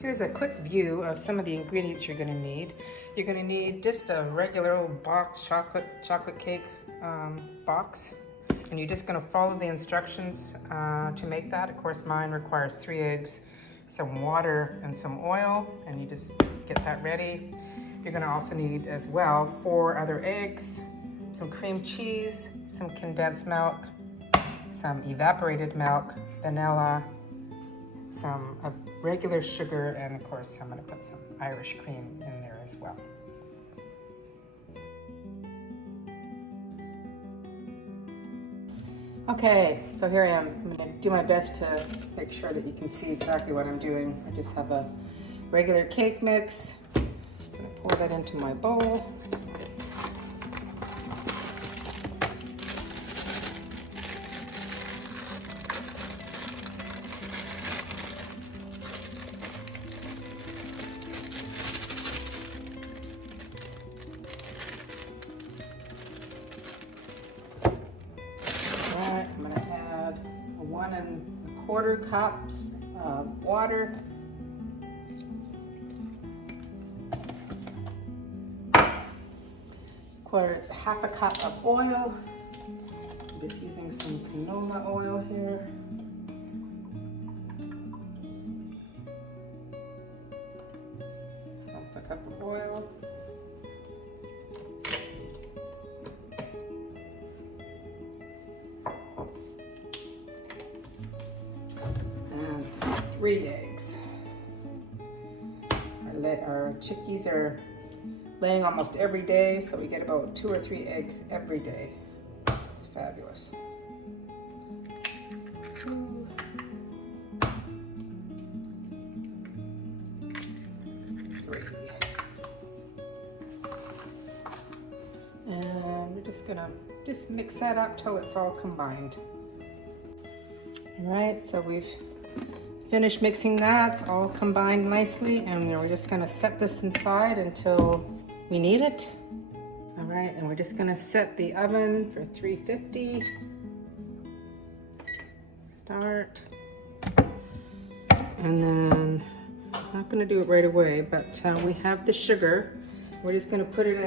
Here's a quick view of some of the ingredients you're going to need. You're going to need just a regular old box, chocolate cake box. And you're just going to follow the instructions to make that. Of course, mine requires 3 eggs, some water, and some oil. And you just get that ready. You're going to also need as well 4 other eggs, some cream cheese, some condensed milk, some evaporated milk, vanilla, some regular sugar, and of course I'm going to put some Irish cream in there as well. Okay, so here I am. I'm going to do my best to make sure that you can see exactly what I'm doing. I just have a regular cake mix. I'm going to pour that into my bowl. I'm going to add 1 1/4 cups of water. Quarters 1/2 cup of oil. I'm just using some canola oil here. Half a cup of oil. And 3 eggs. Our chickies are laying almost every day, so we get about 2 or 3 eggs every day. It's fabulous. 2, 3. And we're just gonna mix that up till it's all combined. All right, so we've finished mixing that. It's all combined nicely, and we're just gonna set this inside until we need it. All right, and we're just gonna set the oven for 350. Start. And then, I'm not gonna do it right away, but we have the sugar. We're just gonna put it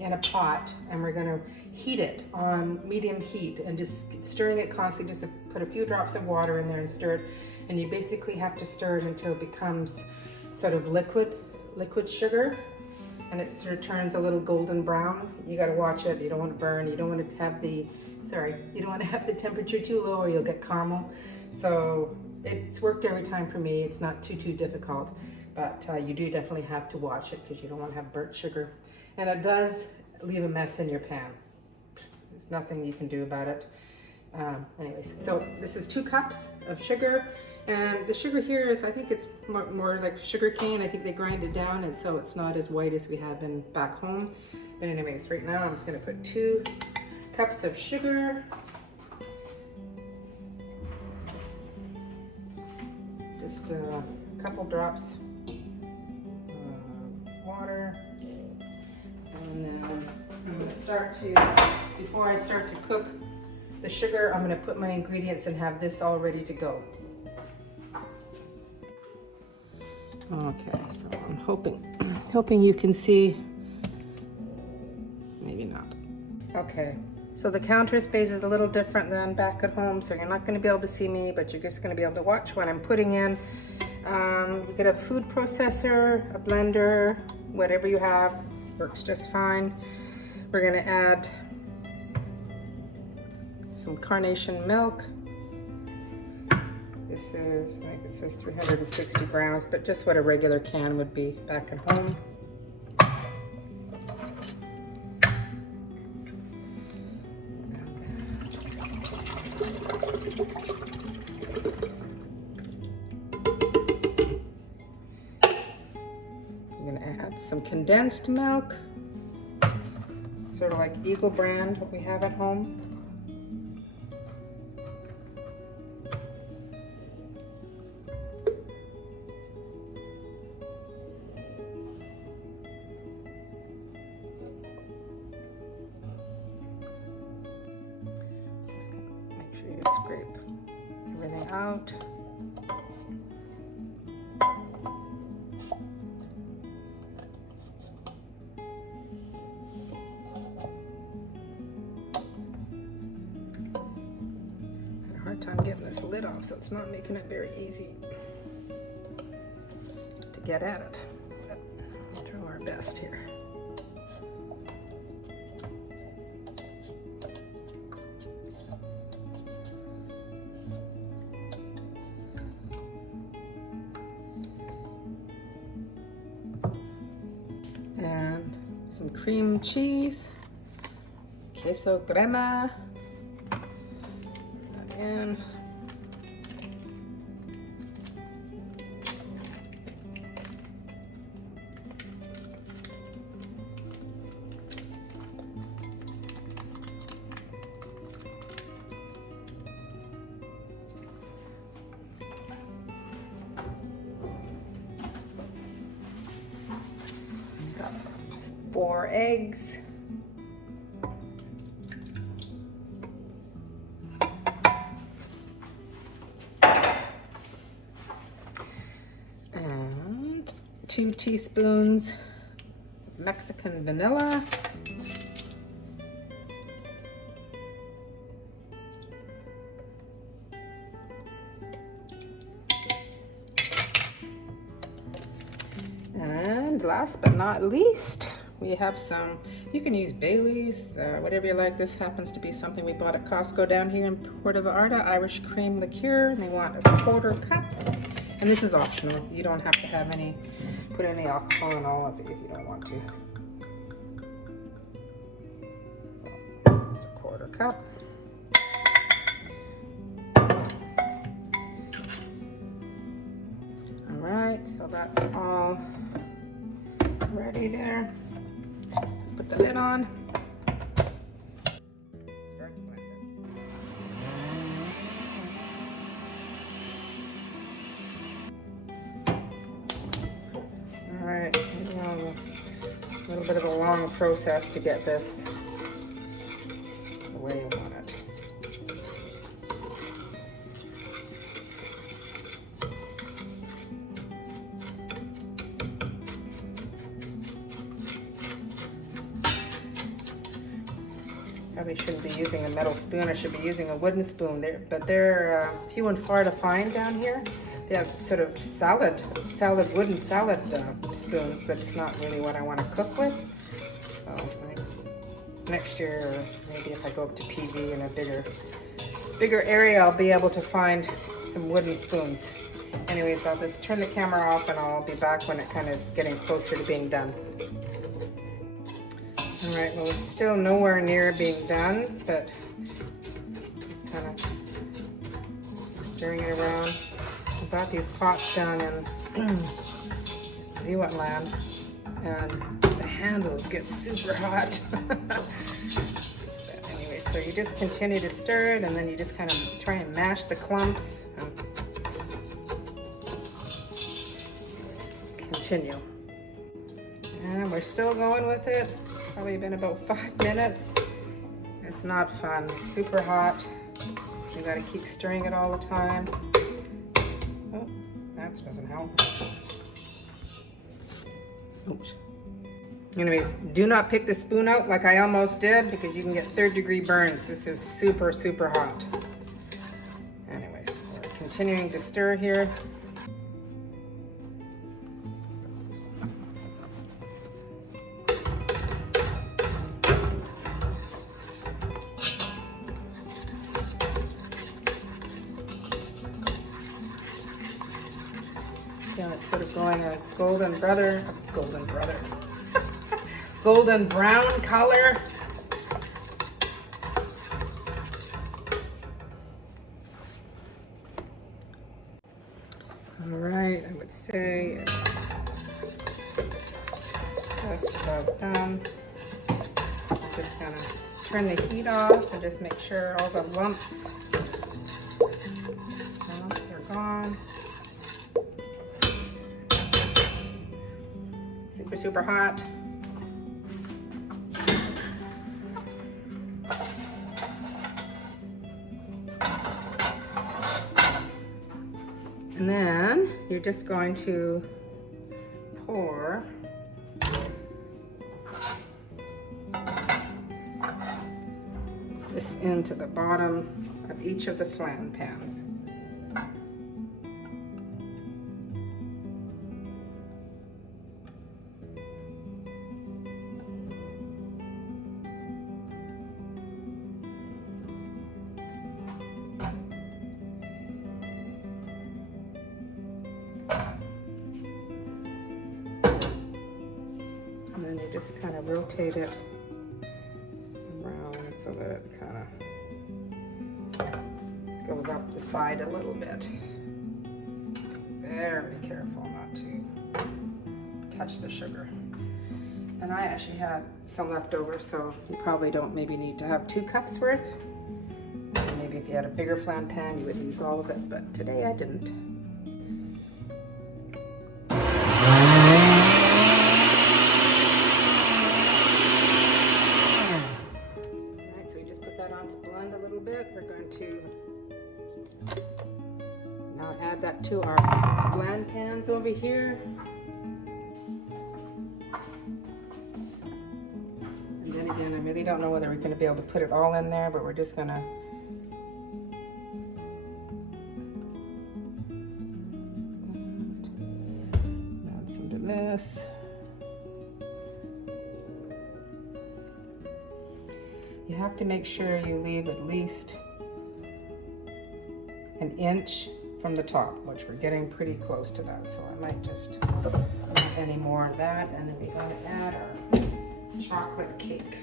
in a pot, and we're gonna heat it on medium heat and just stirring it constantly, just to put a few drops of water in there and stir it. And you basically have to stir it until it becomes sort of liquid sugar, and it sort of turns a little golden brown. You got to watch it. You don't want to burn. You don't want to have the temperature too low, or you'll get caramel. So it's worked every time for me. It's not too difficult, but you do definitely have to watch it because you don't want to have burnt sugar. And it does leave a mess in your pan. There's nothing you can do about it. Anyways, so this is 2 cups of sugar, and the sugar here is, I think it's more like sugar cane. I think they grind it down, and so it's not as white as we have in back home. But anyways, right now I'm just going to put 2 cups of sugar. Just a couple drops of water, and then I'm going to start to, before I start to cook the sugar, I'm going to put my ingredients and have this all ready to go. Okay, so I'm hoping you can see, maybe not. Okay, so the counter space is a little different than back at home, so you're not going to be able to see me, but you're just going to be able to watch what I'm putting in. You get a food processor, a blender, whatever you have, works just fine. We're gonna add some carnation milk. This is, I think it says 360 grams, but just what a regular can would be back at home. I'm gonna add some condensed milk, sort of like Eagle brand, what we have at home. Scrape everything out. Had a hard time getting this lid off, so it's not making it very easy to get at it. But we'll do our best here. And some cream cheese, queso crema, and got 4 eggs. And 2 teaspoons Mexican vanilla. And last but not least, we have some, you can use Bailey's, whatever you like. This happens to be something we bought at Costco down here in Puerto Vallarta, Irish cream liqueur, and they want a 1/4 cup. And this is optional. You don't have to have any, put any alcohol in all of it if you don't want to. So, it's a 1/4 cup. All right, so that's all ready there. Put the lid on. Start to blend it. All right, a little bit of a long process to get this the way you want it. Probably shouldn't be using a metal spoon. I should be using a wooden spoon there, but they're few and far to find down here. They have sort of wooden salad spoons, but it's not really what I want to cook with. So next year, or maybe if I go up to PV in a bigger area, I'll be able to find some wooden spoons. Anyways, I'll just turn the camera off and I'll be back when it kind of is getting closer to being done. All right, well, it's still nowhere near being done, but just kind of stirring it around. I bought these pots down in Zeelandland, and the handles get super hot. But anyway, so you just continue to stir it, and then you just kind of try and mash the clumps and continue. And we're still going with it. Probably been about 5 minutes. It's not fun. It's super hot. You gotta keep stirring it all the time. Oh, that doesn't help. Oops. Anyways, do not pick the spoon out like I almost did, because you can get 3rd-degree burns. This is super, super hot. Anyways, we're continuing to stir here. going a golden brown color. All right, I would say it's just about done. I'm just gonna turn the heat off and just make sure all the lumps are gone. Super, super hot. And then you're just going to pour this into the bottom of each of the flan pans. And then you just kind of rotate it around so that it kind of goes up the side a little bit. Very careful not to touch the sugar. And I actually had some left over, so you probably don't maybe need to have 2 cups worth. Maybe if you had a bigger flan pan, you would use all of it, but today I didn't. We're going to now add that to our flan pans over here. And then again, I really don't know whether we're going to be able to put it all in there, but we're just going to add some to this. You have to make sure you leave at least an inch from the top, which we're getting pretty close to that. So I might just add any more of that, and then we're going to add our chocolate cake.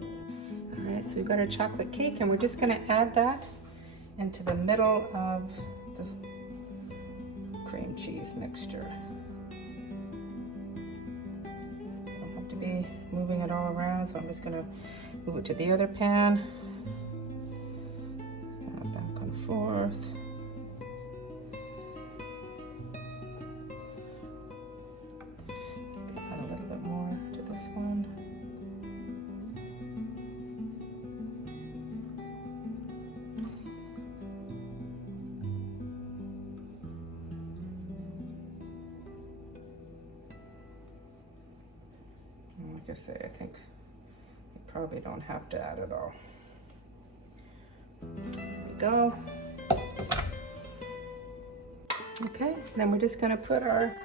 All right, so we've got our chocolate cake, and we're just going to add that into the middle of the cream cheese mixture. Be moving it all around, so I'm just going to move it to the other pan. Just kind of back and forth. Add a little bit more to this one. Like I say, I think you probably don't have to add it all. There we go. Okay, then we're just going to put our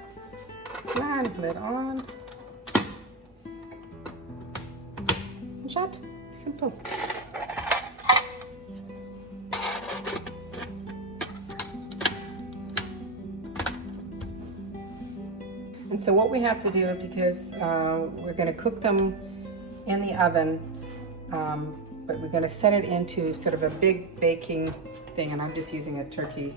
flan lid on. And shut. Simple. And so what we have to do, because we're going to cook them in the oven, but we're going to set it into sort of a big baking thing, and I'm just using a turkey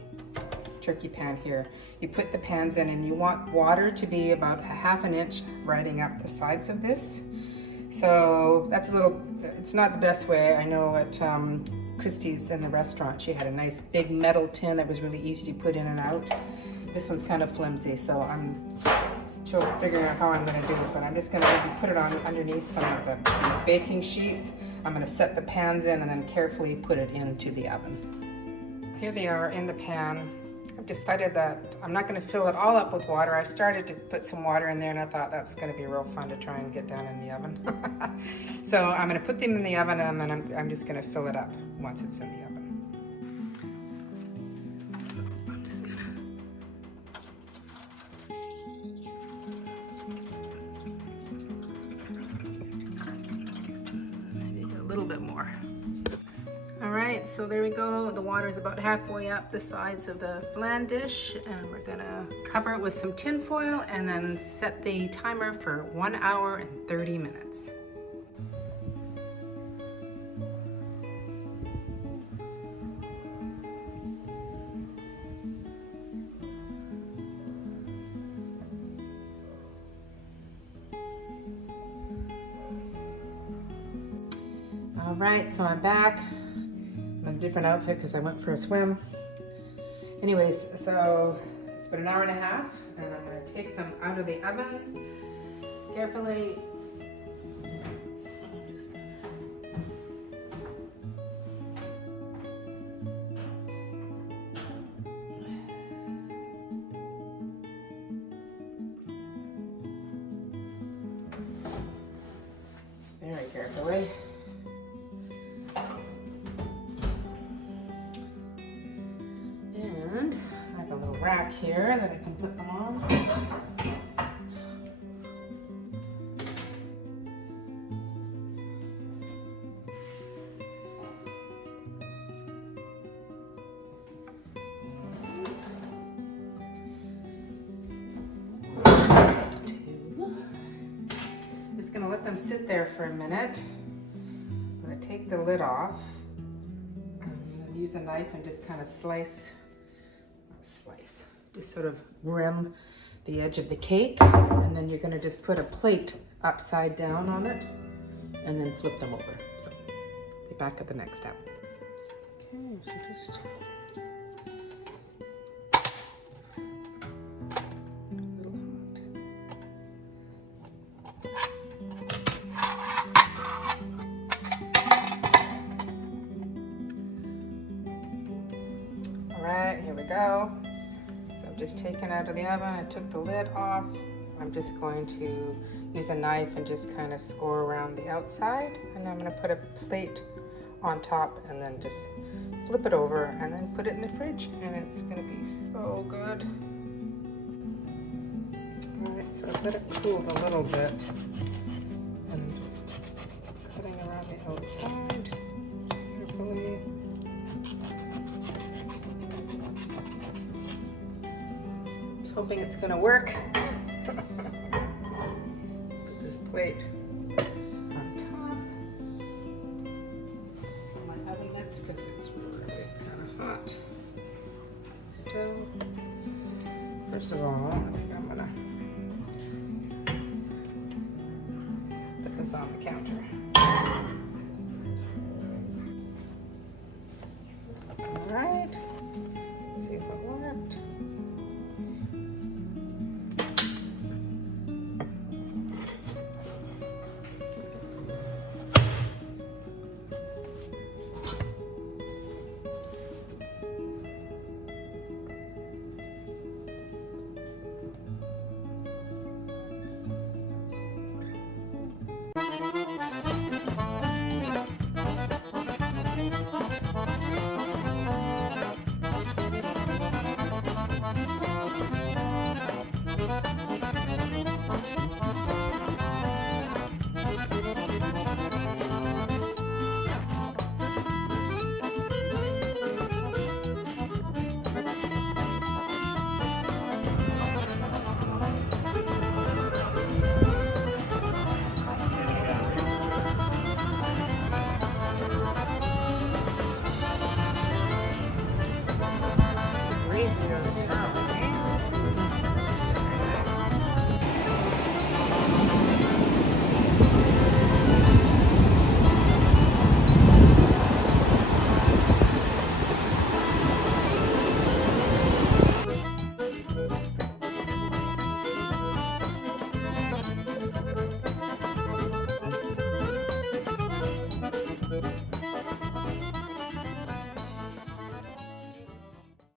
pan here. You put the pans in, and you want water to be about a ½ inch riding up the sides of this. So that's a little, it's not the best way. I know at Christie's in the restaurant, she had a nice big metal tin that was really easy to put in and out. This one's kind of flimsy, so I'm still figuring out how I'm going to do it, but I'm just going to maybe put it on underneath some of these baking sheets. I'm going to set the pans in and then carefully put it into the oven. Here they are in the pan. I've decided that I'm not going to fill it all up with water. I started to put some water in there, and I thought that's going to be real fun to try and get down in the oven. So I'm going to put them in the oven, and then I'm just going to fill it up once it's in the oven. right, so there we go. The water is about halfway up the sides of the flan dish, and we're gonna cover it with some tin foil and then set the timer for 1 hour and 30 minutes. All right, so I'm back. I'm in a different outfit because I went for a swim. Anyways, so it's been 1.5 hours, and I'm going to take them out of the oven carefully. I'm just gonna... very carefully. And I have a little rack here that I can put them on. I'm just going to let them sit there for a minute. I'm going to take the lid off. Use a knife and just kind of just sort of rim the edge of the cake, and then you're going to just put a plate upside down on it and then flip them over. So be back at the next step. Okay, so just all right, here we go. So I've just taken out of the oven. I took the lid off. I'm just going to use a knife and just kind of score around the outside. And I'm going to put a plate on top and then just flip it over and then put it in the fridge. And it's going to be so good. All right, so I've let it cool a little bit. And I'm just cutting around the outside carefully. Hoping it's going to work. Put this plate on top of my oven mitts because it's really kind of hot. Stove. First of all, I think I'm going to put this on the counter. All right. Let's see if it worked.